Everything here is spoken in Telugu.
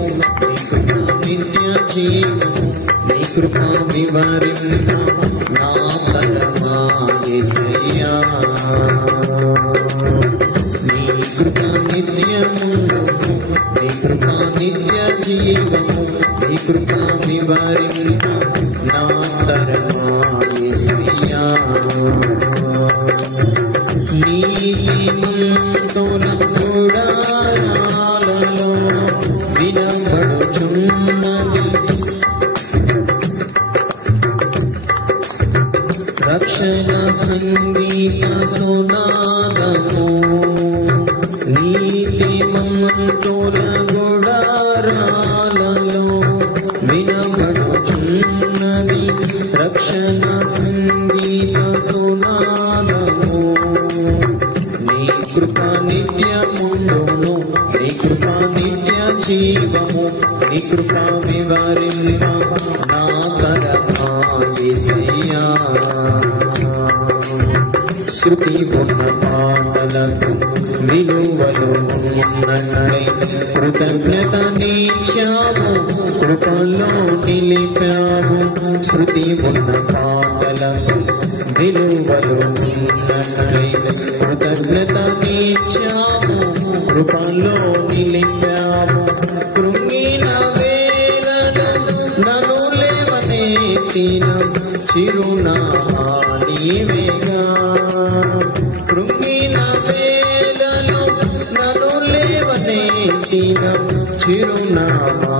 నీ కృపా నిత్య జీవము నీ కృపా వివరింప నా పరమా యేసయ్యా నీ కృపా నిత్యము నీ కృపా నిత్య జీవము నీ కృపా వివరింప నా పరమా యేసయ్యా నీతిమంతుల గుడారాలలో వినబడుచున్నది రక్షణ సంగీత సునాదము నీతిమంతుల గుడారాలలో వినబడుచున్నది రక్షణ సంగీత సునాదము నీ కృపా నిత్యముండును నీ కృపా నిత్య జీవము నీ కృపా వివరింప నా పరమా యేసయ్యా శృతి ఉన్న పాటలకు విలువలు ఉన్నట్లై కృతజ్ఞత నీచావు కృపలో నిలిపావు శృతి ఉన్న పాటలకు విలువలు ఉన్నట్లై కృతజ్ఞత నీచావు కృపలో నిలిపావు కృంగిన వేళను నన్ను లేవనెత్తిన చిరునామా నీవేగా కృంగిన వేళను నన్ను లేవనెత్తిన చిరునామా